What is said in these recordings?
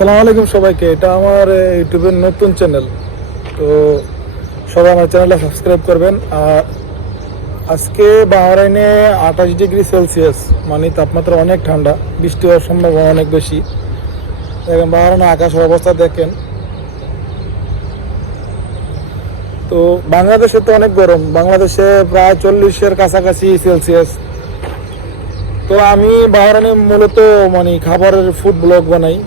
আসসালামু আলাইকুম সবাইকে। এটা আমার ইউটিউবের নতুন চ্যানেল। তো সবাই আমার চ্যানেলটা সাবস্ক্রাইব করবেন। আর আজকে বাহরাইনে 28 ডিগ্রি সেলসিয়াস, মানে তাপমাত্রা অনেক ঠান্ডা, বৃষ্টি হওয়ার সম্ভাবনা অনেক বেশি। দেখেন বাহরাইনে আকাশের অবস্থা দেখেন। তো বাংলাদেশে তো অনেক গরম, বাংলাদেশে প্রায় 40-এর কাছাকাছি সেলসিয়াস। তো আমি বাহরাইনে মূলত মানে খাবারের ফুড ব্লগ বানাই।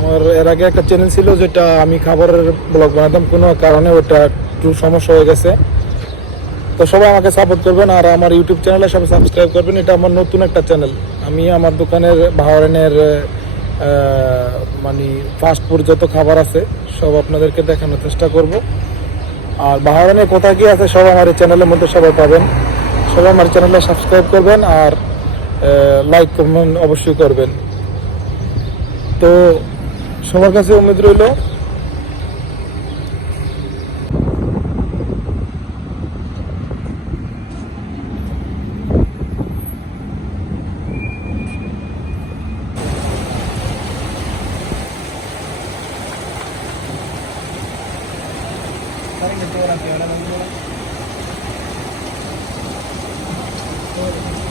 আমার এর আগে একটা চ্যানেল ছিল যেটা আমি খাবারের ব্লগ বানাতাম, কোনো কারণে ওটা একটু সমস্যা হয়ে গেছে। তো সবাই আমাকে সাপোর্ট করবেন আর আমার ইউটিউব চ্যানেলে সবাই সাবস্ক্রাইব করবেন। এটা আমার নতুন একটা চ্যানেল। আমি আমার দোকানের বাহরাইনের মানে ফাস্ট ফুড যত খাবার আছে সব আপনাদেরকে দেখানোর চেষ্টা করব। আর বাহরাইনে কোথায় কি আছে সব আমার এই চ্যানেলের মধ্যে সবাই পাবেন। সবাই আমার চ্যানেলে সাবস্ক্রাইব করবেন আর লাইক কমেন্ট অবশ্যই করবেন। তো সবার কাছে অনুরোধ রইল। Ahora